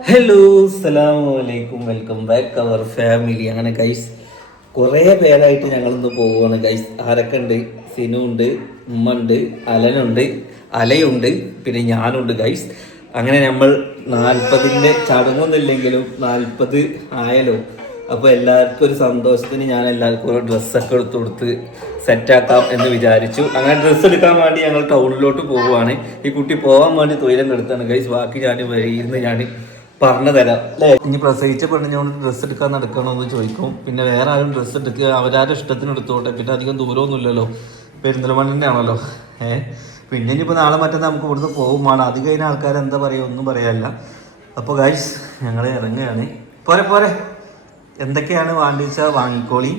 Hello സലാമലൈക്കും welcome back our family അങ്ങനെ guys കുറേ പേരായിട്ട് ഞങ്ങളിന്ന് പോവുകയാണ്. ഗൈസ് ആരൊക്കെ ഉണ്ട്? സിനു ഉണ്ട് ഉമ്മ ഉണ്ട് അലനുണ്ട് അലയുണ്ട് പിന്നെ ഞാനുണ്ട് ഗൈസ് അങ്ങനെ നമ്മൾ നാൽപ്പതിന്റെ ചടങ്ങൊന്നുമില്ലെങ്കിലും നാൽപ്പത് ആയാലോ. അപ്പോൾ എല്ലാവർക്കും ഒരു സന്തോഷത്തിന് ഞാൻ എല്ലാവർക്കും ഒരു ഡ്രസ്സൊക്കെ എടുത്ത് കൊടുത്ത് സെറ്റാക്കാം എന്ന് വിചാരിച്ചു. അങ്ങനെ ഡ്രസ്സ് എടുക്കാൻ വേണ്ടി ഞങ്ങൾ ടൗണിലോട്ട് പോവുകയാണ്. ഈ കുട്ടി പോകാൻ വേണ്ടി തൊഴിലും കെടുത്താണ് ഗൈസ് ബാക്കി ഞാൻ വരിയിരുന്ന് ഞാൻ പറഞ്ഞു തരാം അല്ലേ? ഇനി പ്രസവിച്ച പെണ്ണിനോട് ഡ്രസ്സ് എടുക്കാൻ നടക്കണമെന്ന് ചോദിക്കും. പിന്നെ വേറെ ആരും ഡ്രസ്സ് എടുക്കുക അവരാരും ഇഷ്ടത്തിന് എടുത്തോട്ടെ. പിന്നെ അധികം ദൂരമൊന്നുമില്ലല്ലോ പെരിന്തൽമണ്ണിന്റെ ആണല്ലോ. ഏഹ് പിന്നെ ഇനിയിപ്പോൾ നാളെ മറ്റന്നാൾ നമുക്ക് ഇവിടുന്ന് പോകും. വേണം അത് കഴിഞ്ഞ ആൾക്കാർ എന്താ പറയുക ഒന്നും പറയാനില്ല. അപ്പോൾ ഗൈസ് ഞങ്ങൾ ഇറങ്ങുകയാണ്. പോരെ പോരെ. എന്തൊക്കെയാണ് വാങ്ങിച്ച? വാങ്ങിക്കോളി.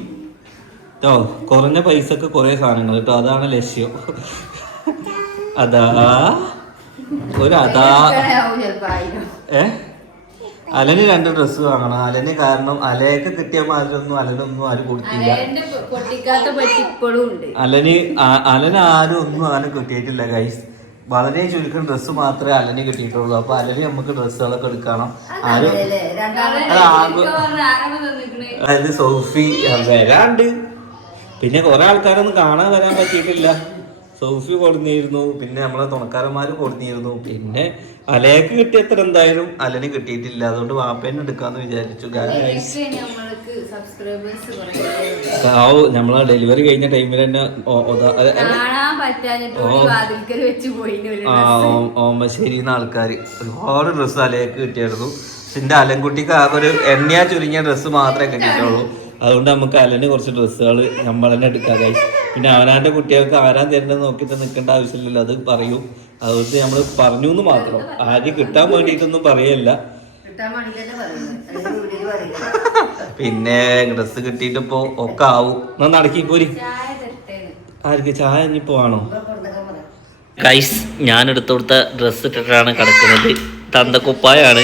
കേട്ടോ കുറഞ്ഞ പൈസക്ക് കുറേ സാധനങ്ങൾ കേട്ടോ അതാണ് ലക്ഷ്യം. അതാ. ഒരു അതാ. ഏ? അലന് രണ്ട് ഡ്രസ് വാങ്ങണം. അലന് കാരണം അലയൊക്കെ കിട്ടിയ മാതിരൊന്നും അലനൊന്നും ആരും കൊടുത്തില്ല. പൊട്ടിക്കാത്ത ഇപ്പോഴും ഉണ്ട്. അലന് അലന് ആരും ഒന്നും അങ്ങനെ കിട്ടിയിട്ടില്ല ഗൈസ് വളരെ ചുരുക്കം ഡ്രസ്സ് മാത്രമേ അലന് കിട്ടിയിട്ടുള്ളൂ. അപ്പൊ അലന് നമുക്ക് ഡ്രസ്സുകളൊക്കെ എടുക്കണം. ആരും അതായത് സോഫി വരാണ്ട്. പിന്നെ കുറെ ആൾക്കാരൊന്നും കാണാൻ വരാൻ പറ്റിയിട്ടില്ല. സോഫി കൊടുന്നിരുന്നു പിന്നെ നമ്മളെ തുണക്കാരന്മാര് കൊടുന്നിരുന്നു. പിന്നെ അലയൊക്കെ കിട്ടിയത്ര എന്തായാലും അലന് കിട്ടിയിട്ടില്ല. അതുകൊണ്ട് വാപ്പേനെ എടുക്കാന്ന് വിചാരിച്ചു. നമ്മളെ ഡെലിവറി കഴിഞ്ഞ ടൈമിൽ തന്നെ ഓമശ്ശേരിന്ന് ആൾക്കാര്. ഒരുപാട് ഡ്രസ്സ് അലയൊക്കെ കിട്ടിയായിരുന്നു. പക്ഷെ എന്റെ അലൻകുട്ടിക്ക് ആകെ ഒരു എണ്ണയാ ചുരുങ്ങിയ ഡ്രസ്സ് മാത്രമേ കിട്ടിയിട്ടുള്ളൂ. അതുകൊണ്ട് നമുക്ക് അലന് കുറച്ച് ഡ്രസ്സുകൾ നമ്മൾ തന്നെ എടുക്കാം. പിന്നെ അവനാന്റെ കുട്ടികൾക്ക് ആരാൻ തരേണ്ടത് നോക്കിയിട്ട് നിൽക്കേണ്ട ആവശ്യമില്ലല്ലോ. അത് പറയൂ. അതുകൊണ്ട് നമ്മൾ പറഞ്ഞു എന്ന് മാത്രം. ആദ്യം കിട്ടാൻ വേണ്ടിയിട്ടൊന്നും പറയല്ല. പിന്നെ ഡ്രസ്സ് കിട്ടിയിട്ടിപ്പോ ഒക്കെ ആവും. എന്നാ നടക്കി പോരി. ആർക്ക് ചായ ഇനിയിപ്പോ ആണോ കൈസ് ഞാൻ എടുത്തു കൊടുത്ത ഡ്രസ്സ് ഇട്ടിട്ടാണ് കിടക്കുന്നത്. തന്തക്കുപ്പായാണ്.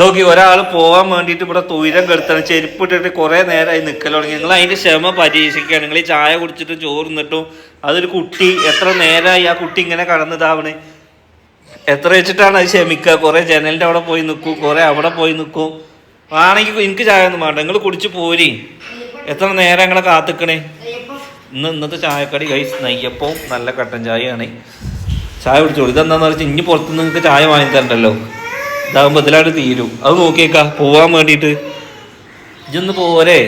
ഇതൊക്കെ ഒരാൾ പോകാൻ വേണ്ടിയിട്ട് ഇവിടെ തുയിരം കെടുത്താണ്. ചെരുപ്പ് ഇട്ടിട്ട് കുറേ നേരമായി തുടങ്ങി. നിങ്ങൾ അതിന്റെ ക്ഷമ പരീക്ഷിക്കുകയാണ് നിങ്ങൾ ഈ ചായ കുടിച്ചിട്ട് ചോറ് നിന്നിട്ടും അതൊരു കുട്ടി എത്ര നേരമായി ആ കുട്ടി ഇങ്ങനെ കടന്നതാവണ്? എത്ര വെച്ചിട്ടാണ് അത് ക്ഷമിക്കുക? കുറേ ജനലിന്റെ അവിടെ പോയി നിൽക്കും കുറേ അവിടെ പോയി നിൽക്കും. ആണെങ്കിൽ എനിക്ക് ചായ ഒന്നും വേണ്ട. നിങ്ങൾ കുടിച്ച് പോരി. എത്ര നേരം നിങ്ങളെ കാത്തിക്കണേ? ഇന്ന് ഇന്നത്തെ ചായക്കടി ഗൈസ് നെയ്യപ്പവും നല്ല കട്ടൻ ചായയാണ്. ചായ കുടിച്ചോളൂ. ഇതെന്താണെന്ന് വെച്ചാൽ ഇനി പുറത്ത് നിങ്ങൾക്ക് ചായ വാങ്ങി തരണ്ടല്ലോ. ഇതാകുമ്പോൾ ഇതിലാണ് തീരും. അത് നോക്കിയേക്കാ പോവാൻ വേണ്ടിയിട്ട് ഇജൊന്ന് പോരെ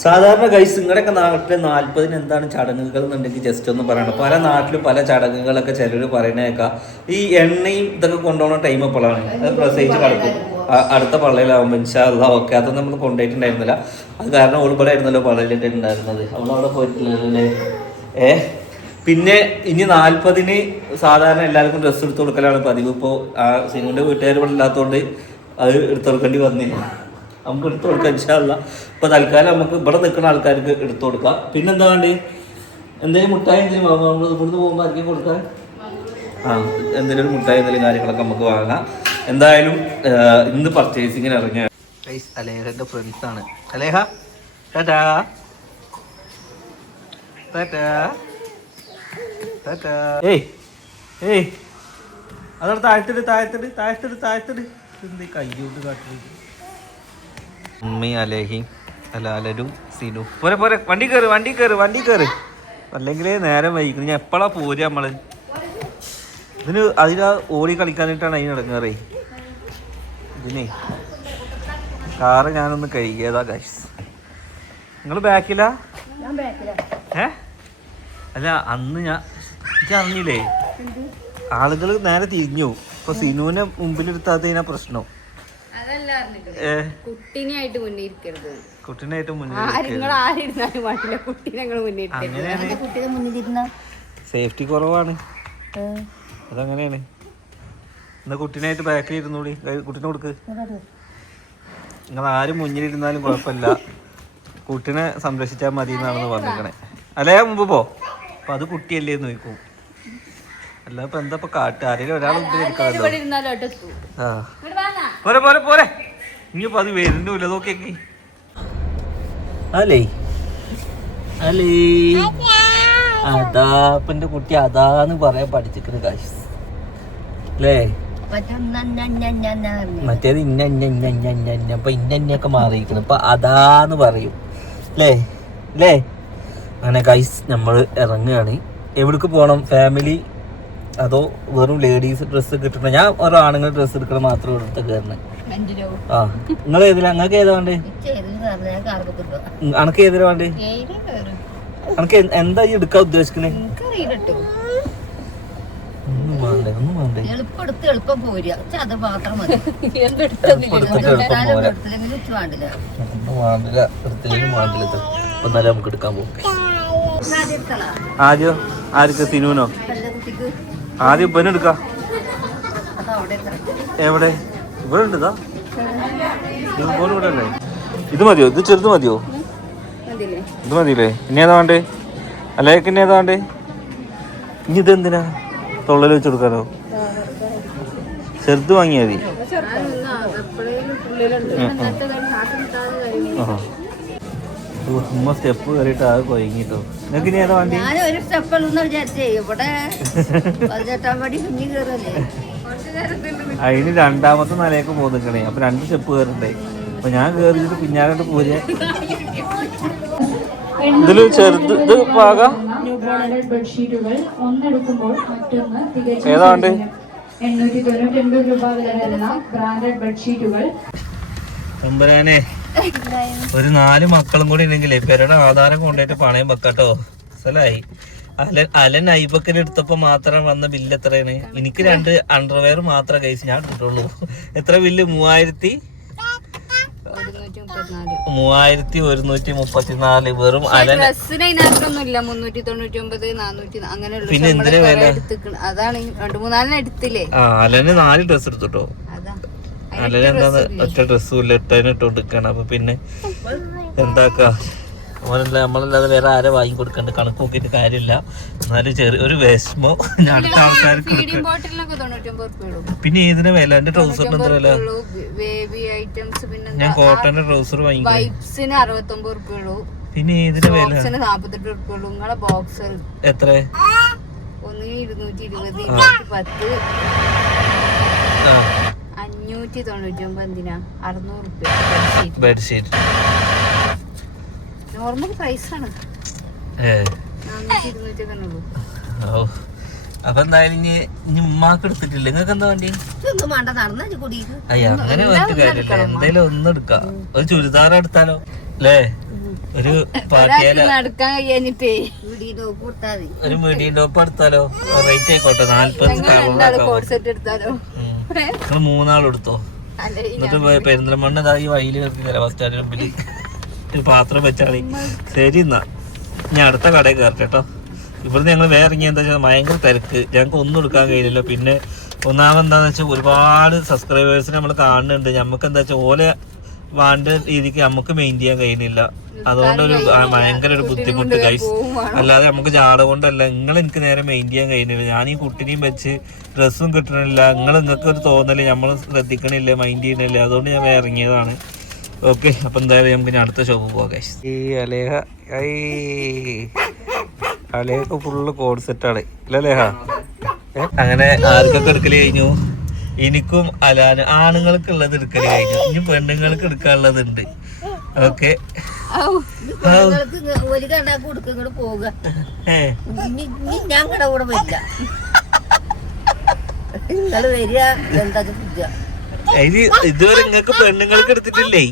സാധാരണ ഗൈസ് നിങ്ങളുടെയൊക്കെ നാട്ടിൽ നാൽപ്പതിന് എന്താണ് ചടങ്ങുകൾ എന്നുണ്ടെങ്കിൽ ജസ്റ്റ് ഒന്ന് പറയണം. പല നാട്ടിലും പല ചടങ്ങുകളൊക്കെ ചിലർ പറയണേക്കാം. ഈ എണ്ണയും ഇതൊക്കെ കൊണ്ടുപോകുന്ന ടൈം എപ്പോഴാണ് അത് പ്രസവിച്ച് കിടക്കും. അടുത്ത പള്ളയിലാവുമ്പോൾ ഇൻഷാല്ല ഓക്കെ അതൊന്നും നമ്മൾ കൊണ്ടുപോയിട്ടുണ്ടായിരുന്നില്ല. അത് കാരണം ഓൾബടെ ആയിരുന്നല്ലോ പള്ളയിലിട്ടുണ്ടായിരുന്നത് അവളവിടെ പോയിട്ടില്ലല്ലേ ഏ? പിന്നെ ഇനി നാൽപ്പതിന് സാധാരണ എല്ലാവർക്കും ഡ്രസ്സ് എടുത്തു കൊടുക്കലാണ് പതിവ്. ഇപ്പോൾ ആ സിനുവിന്റെ വീട്ടുകാർ ഇവിടെ ഇല്ലാത്തതുകൊണ്ട് അത് എടുത്തു കൊടുക്കേണ്ടി വന്നില്ല. നമുക്ക് എടുത്തു കൊടുക്കാം ഇൻഷാല്ല ഇപ്പൊ തൽക്കാലം നമുക്ക് ഇവിടെ നിൽക്കുന്ന ആൾക്കാർക്ക് എടുത്തു കൊടുക്കാം. പിന്നെ എന്താ വേണ്ടി? എന്തെങ്കിലും മുട്ടായി എന്തെങ്കിലും വാങ്ങാം നമ്മൾ ഇവിടുന്ന് പോകുമ്പോൾ ആർക്കും കൊടുക്കാൻ? ആ എന്തെങ്കിലും ഒരു മുട്ടായി എന്തെങ്കിലും കാര്യങ്ങളൊക്കെ നമുക്ക് വാങ്ങാം. എന്തായാലും ഇന്ന് പർച്ചേസിങ്ങിന് ഇറങ്ങിയ അലേഹന്റെ ഫ്രണ്ട്സാണ് അലേഹ ടാറ്റാ. ടാറ്റാ. ഏയ് ഏയ് അതവിടെ താഴ്ത്തിട്ട് താഴ്ത്തിട്ട് താഴ്ത്തിട്ട് താഴ്ത്തിട്ട് എന്ത് കയ്യോട്ട് കാട്ടിട്ട് ഉമ്മി അലേഹി അല്ല അലരും സീനു പോരെ പോരെ വണ്ടി കയറ് വണ്ടി കയറ് വണ്ടി കയറ് അല്ലെങ്കിൽ നേരം വൈകുന്നു ഞാൻ എപ്പോഴാ പോരുക നമ്മൾ? ഇതിന് അതിലാ ഓടി കളിക്കാനായിട്ടാണ് അതിന് ഇടങ്ങാറേ ഇതിനെ കാറ് ഞാനൊന്ന് കഴുകിയതാ ഗൈസ് നിങ്ങൾ ബാക്കിലാ. ഏ? അല്ല അന്ന് ഞാൻ എനിക്ക് അറിഞ്ഞില്ലേ ആളുകൾ നേരെ തിരിഞ്ഞു. ഇപ്പൊ സിനുവിനെ മുമ്പിലെടുത്താത്തതിനാ പ്രശ്നം. അതല്ല ഏ? കുട്ടീനെയായിട്ട് മുന്നേ ഇരിക്കരുത് കുട്ടീനായിട്ട് മുന്നിൽ ആരുങ്ങൾ ആരിരുന്നാലും പാടില്ല കുട്ടീനെ ഞങ്ങൾ മുന്നേ ഇരിക്കരുത് അങ്ങനെയാണ് സേഫ്റ്റി കുറവാണ്. അതങ്ങനെയാണ്. എന്നാ കുട്ടീനായിട്ട് ബാക്കിൽ ഇരുന്നൂടി. കൈ- കുട്ടീനെ കൊടുക്ക്. നിങ്ങൾ ആരും മുന്നിലിരുന്നാലും കുഴപ്പമില്ല. കുട്ടീനെ സംരക്ഷിച്ചാൽ മതി എന്നാണെന്ന് പറഞ്ഞേക്കണേ അല്ലേ മുമ്പ് പോ. അപ്പൊ അത് കുട്ടിയല്ലേ എന്ന് ചോദിക്കും. അല്ല ഇപ്പൊ എന്താ ഇപ്പൊ കാട്ട് ആരെങ്കിലും ഒരാൾ മുമ്പിൽ ഇരിക്കണല്ലോ ഇവിടെ ഇരുന്നാലും അവിടെ എത്തും ആ. ഇങ്ങോട്ട് വാങ്ങാ പോരെ പോരെ പോരെ. ഇനിയിപ്പോ അത് വരുന്നില്ല നോക്കിയേക്ക് അല്ലേ? അല്ലേ? അതാ ഇപ്പൊ എന്റെ കുട്ടി അതാന്ന് പറയാൻ പഠിച്ചിക്കണ് കാശ് അല്ലേ? മറ്റേത് ഇന്ന ഇന്ന ഇന്ന ഇന്ന ഇന്ന ഇന്ന അപ്പൊ ഇന്ന ഇന്നൊക്കെ മാറിയിരിക്കണം. അപ്പൊ അതാന്ന് പറയും. അല്ലേ? അല്ലേ? അങ്ങനെ ഗൈസ് നമ്മൾ ഇറങ്ങുകയാണ്. എവിടേക്ക് പോകണം ഫാമിലി അതോ വെറും ലേഡീസ് ഡ്രസ്സ് കിട്ടണം ഞാൻ ഓരോ ആണുങ്ങൾ ഡ്രസ്സ് എടുക്കണം മാത്രം എടുത്ത് കയറുന്നത് ആ നിങ്ങൾ ഏതിലാ? നിങ്ങൾക്ക് ഏതാ വേണ്ടേ? അനക്ക് ഏതിലാ വേണ്ടേ? അനക്ക് എന്താ ഈ എടുക്കാൻ ഉദ്ദേശിക്കണേ? ആദ്യോ എളുപ്പെടുത്ത് എളുപ്പം പോരുക. അത് മാത്രം മതി. നമുക്ക് എടുക്കാൻ പോകും ആദ്യം ആർക്ക് സിനുവിനോ ആദ്യം ഇപ്പനെ എടുക്കാ. എവിടെ? ഇവിടെ ഉണ്ട് ഇതാ സിനു പോലും ഇവിടെ അല്ലേ? ഇത് മതിയോ? ഇത് ചെറുത് മതിയോ? ഇത് മതിയില്ലേ? ഇനി ഏതാ വേണ്ടേ? അല്ലേക്ക് ഇനി ഏതാ വേണ്ടേ? ഇനി ഇതെന്തിനാ തൊള്ളൽ വെച്ച് കൊടുക്കാനോ? ചെറുത് വാങ്ങിയാൽ മതി. ആ. ഉമ്മ സ്റ്റെപ്പ് കയറിയിട്ട് ആകെ കൊയങ്ങിട്ടോ നിങ്ങൾക്ക് ഇനി ഏതാ വേണ്ടി? ഞാൻ ഒരു സ്റ്റെപ്പല്ലെന്ന് വിചാരിച്ചേ. ഇവിടെ പതിനെട്ടാം പടി കുഞ്ഞു കയറല്ലേ അതിന് രണ്ടാമത്തെ നിലയൊക്കെ പോന്നിക്കണേ. അപ്പൊ രണ്ട് സ്റ്റെപ്പ് കയറണ്ടേ അപ്പൊ ഞാൻ കേറിട്ട് പിന്നാലോട്ട് പോരെ. ഇതിൽ ചെറുത് ഇത് പാക ബ്രാൻഡഡ് ബെഡ്ഷീറ്റുകൾ ഒന്നെടുക്കുമ്പോൾ മറ്റൊന്ന് തികച്ചും ഏതാ വേണ്ടേ? എണ്ണൂറ്റി തൊണ്ണൂറ്റി ഒൻപത് രൂപ വില വരുന്ന ബ്രാൻഡഡ് ബെഡ്ഷീറ്റുകൾ തമ്പുരാനെ ഒരു നാല് മക്കളും കൂടി ഉണ്ടെങ്കിലേ പെരുടെ ആധാരം കൊണ്ടുപോയിട്ട് പണയം വെക്കാട്ടോ. മനസ്സിലായി? അലൻ അലൻ ഐബക്കിന് എടുത്തപ്പോ മാത്രം വന്ന ബില്ല് എത്രയാണ്? എനിക്ക് രണ്ട് അണ്ടർവെയർ മാത്രം കഴിച്ച് ഞാൻ ഇട്ടിട്ടുള്ളൂ. എത്ര ബില്ല് മൂവായിരത്തി മൂവായിരത്തി ഒരുന്നൂറ്റി മുപ്പത്തിനാല്. വെറും അലൻ പിന്നെ എന്തിനാ വില? അതാണ് രണ്ടു രണ്ട് മൂന്നാലിന് എടുത്തില്ലേ? ആ അലന് നാല് ഡ്രസ് എടുത്തിട്ടോ അതാ. അലൻ എന്താന്ന് ഒറ്റ ഡ്രസ്സും ഇല്ല ഇട്ടതിന് കൊടുക്കണം അപ്പൊ പിന്നെ എന്താക്കാ? ഓനല്ല നമ്മളല്ലാതെ വേറെ ആരെ വാങ്ങി കൊടുക്കണ്ട. കണക്ക് നോക്കിയിട്ട് കാര്യമില്ല. എന്നാലും ചെറിയ ഒരു വിഷമോ. അടുത്ത ആൾക്കാർക്ക് പിന്നെ ഏതിനാ വില? എന്റെ ട്രൗസറിന് എന്താ വില? ഞാൻ കോട്ടന്റെ ട്രൗസർ റുപ്യ പിന്നെ ഏതിന് വില? എത്ര? ഒന്നിന് ഇരുന്നൂറ്റി ഇരുപത് പത്ത്. ആ. അഞ്ഞൂറ്റി തൊണ്ണൂറ്റി ഒമ്പത് എന്തിനാ അറുന്നൂറ് റുപ്യ ബെഡ്ഷീറ്റ് നോർമൽ പ്രൈസ് ആണ്. ഏ. നാനൂറ്റി ഇരുന്നൂറ്റി ഒക്കെ ഓ അപ്പൊ എന്തായാലും ഇനി ഇനി ഉമ്മാക്ക് എടുത്തിട്ടില്ല. നിങ്ങൾക്ക് എന്താ വേണ്ടി? അയ്യ അങ്ങനെ കാര്യമില്ല. എന്തായാലും ഒന്നും എടുക്കാം. ഒരു ചുരിദാർ എടുത്താലോ? അല്ലേ ഒരു ഒരു മീഡിയം ടോപ്പ് എടുത്താലോ? റേറ്റ് ആയിക്കോട്ടെ. നാല്പത് മൂന്നാളെടുത്തോ നിങ്ങൾ അല്ലെ എന്നിട്ട് പെരുന്തൽമണ്ണ ഇതാ ഈ വഴിയിൽ കിടക്കുന്നില്ല ബസ് സ്റ്റാൻഡിന് മുമ്പിൽ ഒരു പാത്രം വെച്ചാളി ശരി എന്നാ. ഞാൻ അടുത്ത കടയിൽ കയറട്ടെ കേട്ടോ. ഇവിടുന്ന് ഞങ്ങൾ വേറെ ഇറങ്ങിയ എന്താ വെച്ചാൽ ഭയങ്കര തിരക്ക്. ഞങ്ങൾക്ക് ഒന്നും എടുക്കാൻ കഴിയില്ലല്ലോ. പിന്നെ ഒന്നാമത് വെച്ചാൽ ഒരുപാട് സബ്സ്ക്രൈബേഴ്സിനെ നമ്മൾ കാണുന്നുണ്ട്. നമുക്ക് എന്താ വെച്ചാൽ ഓലെ വേണ്ട രീതിക്ക് നമുക്ക് മെയിൻ ചെയ്യാൻ കഴിയുന്നില്ല. അതുകൊണ്ട് ഒരു ഭയങ്കര ഒരു ബുദ്ധിമുട്ട് ഗൈസ് അല്ലാതെ നമുക്ക് ജാട കൊണ്ടല്ല നിങ്ങൾ എനിക്ക് നേരെ മെയിൻ ചെയ്യാൻ കഴിയുന്നില്ല. ഞാൻ ഈ കുട്ടിനെയും വെച്ച് ഡ്രസ്സും കിട്ടണില്ല. നിങ്ങൾ നിങ്ങൾക്ക് ഒരു തോന്നൽ നമ്മൾ ശ്രദ്ധിക്കണില്ല മൈൻഡ് ചെയ്യണില്ല. അതുകൊണ്ട് ഞാൻ ഇറങ്ങിയതാണ്. ഓക്കെ അപ്പൊ എന്തായാലും നമുക്ക് ഇനി അടുത്ത ഷോപ്പ് പോകാം ഗൈസ് ഈ അലേഹ ഐ. അലേഹ ഫുള്ള് കോഡ് സെറ്റാണ് അല്ലേ അലേഹ? അങ്ങനെ ആർക്കൊക്കെ എടുക്കൽ കഴിഞ്ഞു? എനിക്കും അലാന് ആണുങ്ങൾക്കുള്ളത് എടുക്കൽ കഴിഞ്ഞു. ഇനി പെണ്ണുങ്ങൾക്ക് എടുക്കാനുള്ളത് ഉണ്ട് ഓക്കെ കട വരില്ല. വരിക എന്താ ഇതുവരെ നിങ്ങൾക്ക് പെണ്ണുങ്ങൾക്ക് എടുത്തിട്ടില്ലേ?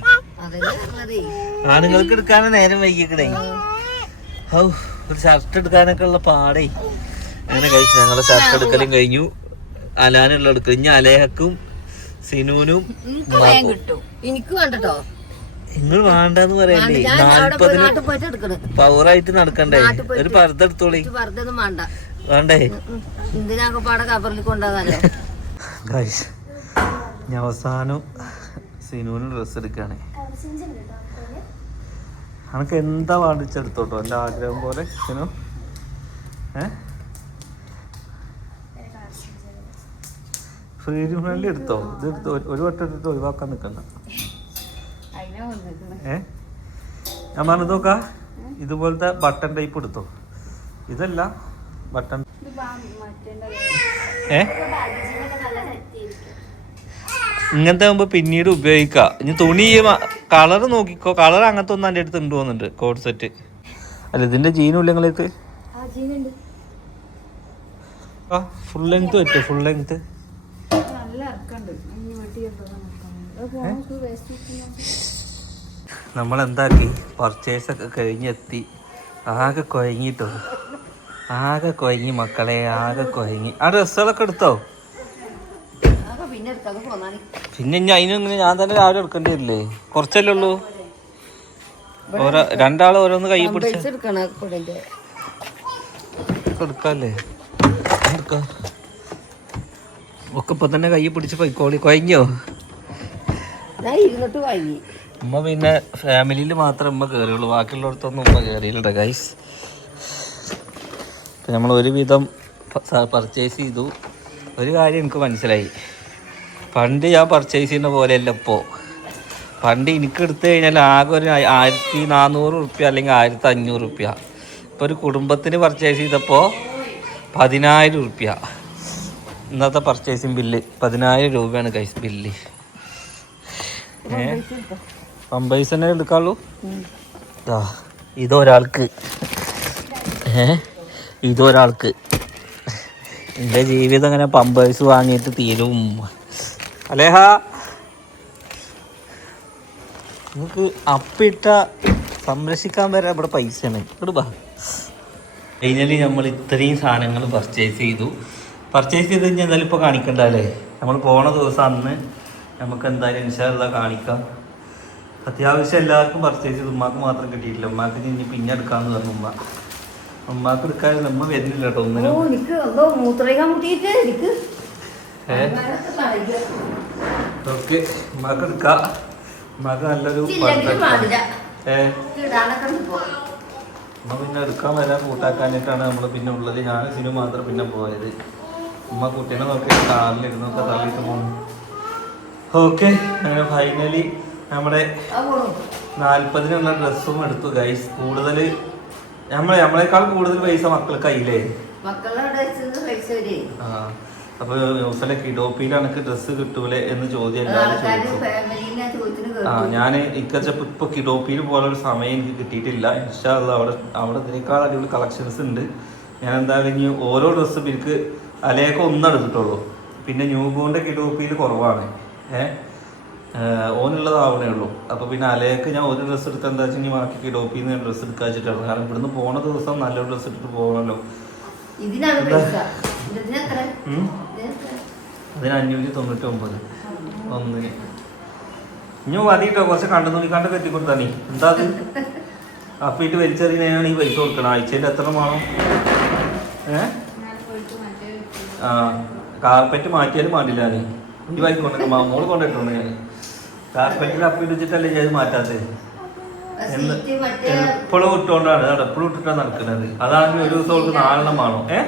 ആണുങ്ങൾക്ക് എടുക്കാനാ നേരം വൈകിക്കണേ. ഹൗ ഒരു ഷർട്ട് എടുക്കാനൊക്കെ ഉള്ള പാടേ. അങ്ങനെ കഴിച്ചു. ഞങ്ങളെ ഷർട്ട് എടുക്കലും കഴിഞ്ഞു. അലാനുള്ള എടുക്കും ഇനി അലേഹക്കും സിനുവിനും വേഗം എനിക്ക് വേണ്ടട്ടോ. നിങ്ങൾ വേണ്ടെന്ന് പറയണ്ടേ? നാല്പതിന് പവർ ആയിട്ട് പവറായിട്ട് നടക്കണ്ടേ? ഒരു പർദ്ദ എടുത്തോളി. വേണ്ട. ഞാൻ അവസാനം സിനുവിന് ഡ്രസ് എടുക്കുകയാണേ അനക്ക് എന്താ വേണ്ടിച്ചെടുത്തോട്ടോ? എന്റെ ആഗ്രഹം പോലെ സിനു ഏ? ഫ്രീഡം ഫ്രണ്ട്ലി എടുത്തോ? ഇത് എടുത്തോ ഒരു- ഒരു വട്ടം എടുത്ത് ഒഴിവാക്കാൻ നിൽക്കണ്ട. അതിനാ വന്നിരിക്കണേ ഏ? ഞാൻ പറഞ്ഞത് നോക്കാ. ഇതുപോലത്തെ ബട്ടൺ ടൈപ്പ് എടുത്തോ? ഇതല്ല ബട്ടൺ ഇത് മറ്റേ ഏ? ഇങ്ങനത്തെ ആകുമ്പോ പിന്നീട് ഉപയോഗിക്കാം. ഇനി തുണി കളർ നോക്കിക്കോ. കളർ അങ്ങനത്തെ ഒന്നും എന്റെ അടുത്ത് ഉണ്ട് തോന്നുന്നുണ്ട് കോഡ് സെറ്റ്. അല്ല ഇതിന്റെ ജീനും ഇല്ല നിങ്ങളേക്ക് ആ ജീനുണ്ട്. ആ ഫുൾ ലെങ്ത് പറ്റുമോ ഫുൾ ലെങ്ത് നല്ല ഇറക്കണ്ട് ഇനി വെട്ടി അത് പോണക്ക് വേസ്റ്റ് നമ്മൾ എന്താക്കി പർച്ചേസ് ഒക്കെ കഴിഞ്ഞെത്തി. ആകെ കുഴങ്ങിട്ടോ ആകെ കൊയങ്ങി മക്കളെ ആകെ കൊയങ്ങി. ആ ഡ്രസ്സുകളൊക്കെ എടുത്തോ? പിന്നെ ഇനി അതിനങ്ങനെ ഞാൻ തന്നെ രാവിലെ എടുക്കേണ്ടി വരില്ലേ? കുറച്ചല്ലേ ഉള്ളൂ. ഓരോ രണ്ടാൾ ഓരോന്ന് കൈ പിടിച്ച് എടുക്കാല്ലേ? എടുക്കാം. ഒക്കെ ഇപ്പൊ തന്നെ കൈ പിടിച്ച് പോയിക്കോളി. കുഴങ്ങിയോ ഇരുന്നിട്ട് വാങ്ങി. ഉമ്മ പിന്നെ ഫാമിലിയിൽ മാത്രം ഉമ്മ കയറിയുള്ളൂ ബാക്കിയുള്ളിടത്തൊന്നും ഉമ്മ കയറിയില്ല ഗൈസ് നമ്മൾ ഒരുവിധം പർച്ചേസ് ചെയ്തു. ഒരു കാര്യം എനിക്ക് മനസ്സിലായി. പണ്ട് ഞാൻ പർച്ചേസ് ചെയ്യുന്ന പോലെയല്ല ഇപ്പോൾ പണ്ട് എനിക്ക് എടുത്തു കഴിഞ്ഞാൽ ആകെ ഒരു ആയി- ആയിരത്തി നാനൂറ് റുപ്യ അല്ലെങ്കിൽ ആയിരത്തി അഞ്ഞൂറ് റുപ്യ. ഇപ്പോൾ ഒരു കുടുംബത്തിന് പർച്ചേസ് ചെയ്തപ്പോൾ പതിനായിരം റുപ്യ. ഇന്നത്തെ പർച്ചേസിങ് ബില്ല് പതിനായിരം രൂപയാണ് ഗൈസ് ബില്ല് പമ്പൈസ് തന്നെ എടുക്കാള്ളൂ? ദാ, ഇതൊരാൾക്ക്. ഏ? ഇതൊരാൾക്ക്. എന്റെ ജീവിതം അങ്ങനെ പമ്പേഴ്സ് വാങ്ങിയിട്ട് തീരും. അലേഹ. നിങ്ങൾക്ക് അപ്പിട്ട സംരക്ഷിക്കാൻ വരെ ഇവിടെ പൈസയാണ്. ഇവിടെ ബാ ഫൈനലി നമ്മൾ ഇത്രയും സാധനങ്ങൾ പർച്ചേസ് ചെയ്തു. പർച്ചേസ് ചെയ്ത് കഴിഞ്ഞാൽ എന്തായാലും ഇപ്പോൾ കാണിക്കണ്ട അല്ലേ? നമ്മൾ പോണ ദിവസം അന്ന് നമുക്ക് എന്തായാലും ഇൻഷാല്ല കാണിക്കാം. അത്യാവശ്യം എല്ലാവർക്കും പർച്ചേസ് ചെയ്ത് ഉമ്മാക്ക് മാത്രം കിട്ടിയിട്ടില്ല. ഉമ്മാക്ക് ഇനി പിന്നെ എടുക്കാമെന്ന് പറഞ്ഞു ഉമ്മ. ഉമ്മാക്ക് എടുക്കാൻ നമ്മ വരുന്നില്ല കേട്ടോ ഒന്നിനും ഓക്കെ ഉമ്മാക്ക് എടുക്കാം. ഉമ്മാക്ക് നല്ലൊരു ഉമ്മ പിന്നെ എടുക്കാൻ വരാൻ കൂട്ടാക്കാനായിട്ടാണ് നമ്മൾ പിന്നെ ഉള്ളത്. ഞാൻ സിനിമ മാത്രം പിന്നെ പോയത്. ഉമ്മ കുട്ടീനെ നോക്കി കാറിലിരുന്നൊക്കെ തള്ളിയിട്ട് പോകുന്നു ഓക്കെ അങ്ങനെ ഫൈനലി നമ്മുടെ നാൽപ്പതിനുള്ള ഡ്രസ്സും എടുത്തു ഗൈസ് കൂടുതൽ നമ്മളെ നമ്മളെക്കാൾ കൂടുതൽ പൈസ മക്കൾക്ക് അയില്ലേ ആ അപ്പൊ ന്യൂസിലെ കിഡോപ്പിയിൽ എനിക്ക് ഡ്രസ്സ് കിട്ടൂലേ എന്ന് ചോദ്യം എല്ലാവരും ആൾക്കാര് ചോദിച്ചു. ആ ഞാൻ ഇക്കച്ചപ്പോ ഇപ്പൊ കിഡോപ്പിയിൽ പോലെ ഒരു സമയം എനിക്ക് കിട്ടിയിട്ടില്ല. ഇൻഷാല്ല അവിടെ അവിടെ ഇതിനേക്കാൾ അടിപൊളി കളക്ഷൻസ് ഉണ്ട്. ഞാൻ എന്തായാലും ഇനി ഓരോ ഡ്രസ്സും എനിക്ക് അലയൊക്കെ ഒന്നെടുത്തിട്ടുള്ളൂ പിന്നെ ന്യൂബോണിന്റെ കിഡോപ്പിയിൽ കുറവാണ്. ഏഹ് ഓനുള്ളതാവണേ ഉള്ളൂ. അപ്പൊ പിന്നെ അലയൊക്കെ ഞാൻ ഒരു ഡ്രസ്സ് എടുത്ത് എന്താ വെച്ചാൽ ഇനി ബാക്കി ഡോപ്പിൽ നിന്ന് ഡ്രസ്സ് എടുക്കാൻ വെച്ചിട്ടാണ്. കാരണം ഇവിടുന്ന് പോണ ദിവസം നല്ല ഡ്രസ്സ് ഇട്ടിട്ട് പോകണമല്ലോ? അതിന് അഞ്ഞൂറ്റി തൊണ്ണൂറ്റി ഒമ്പത് ഒന്നിന് ഇനി മതി കേട്ടോ കുറച്ച് കണ്ടു നോക്കിക്കാണ്ട് കെട്ടി കൊടുത്താ നീ. എന്താ അത്? അപ്പിട്ട് വലിച്ചെറിയാനാണ് ഈ പൈസ കൊടുക്കണം. ആഴ്ചയിൽ എത്ര വേണം ഏ? ആ കാർപ്പറ്റ് മാറ്റിയാലും മാറ്റില്ല നീ. ഈ ബൈക്ക് മോൾ കൊണ്ടിട്ടുണ്ട് ഞാൻ കാർപ്പറ്റിൽ അപ്പീൽ വെച്ചിട്ടല്ലേ ഞാൻ മാറ്റാത്തത് എപ്പോഴും ഇട്ടുകൊണ്ടാണ്. അവിടെ എപ്പോഴും ഇട്ടിട്ടാണ് നടക്കുന്നത്. അതാണെങ്കിൽ ഒരു ദിവസം അവൾക്ക് നാലെണ്ണം വേണം. ഏ.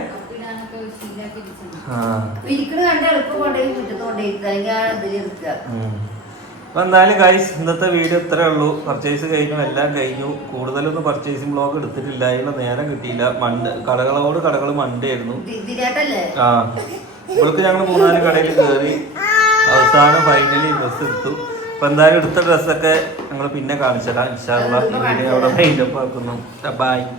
അപ്പൊ എന്തായാലും ഗൈസ് ഇന്നത്തെ വീഡിയോ ഇത്രേ ഉള്ളൂ. പർച്ചേസ് കഴിഞ്ഞു എല്ലാം കഴിഞ്ഞു. കൂടുതലൊന്നും പർച്ചേസിങ് ബ്ലോഗ് എടുത്തിട്ടില്ല. അതിനുള്ള നേരം കിട്ടിയില്ല. മണ്ട് കടകളോട് കടകൾ മണ്ടായിരുന്നു. ഇത് ആ. ഇവൾക്ക് ഞങ്ങൾ മൂന്നാൽ കടയിൽ കയറി അവസാനം ഫൈനലി ഡ്രസ്സ് എടുത്തു. അപ്പൊ എന്തായാലും എടുത്ത ഡ്രസ്സൊക്കെ ഞങ്ങൾ പിന്നെ കാണിച്ചതാ ഇൻഷാല്ല ഈ വീഡിയോ അവിടെ മൈൻഡപ്പ് ആക്കുന്നു. ബൈ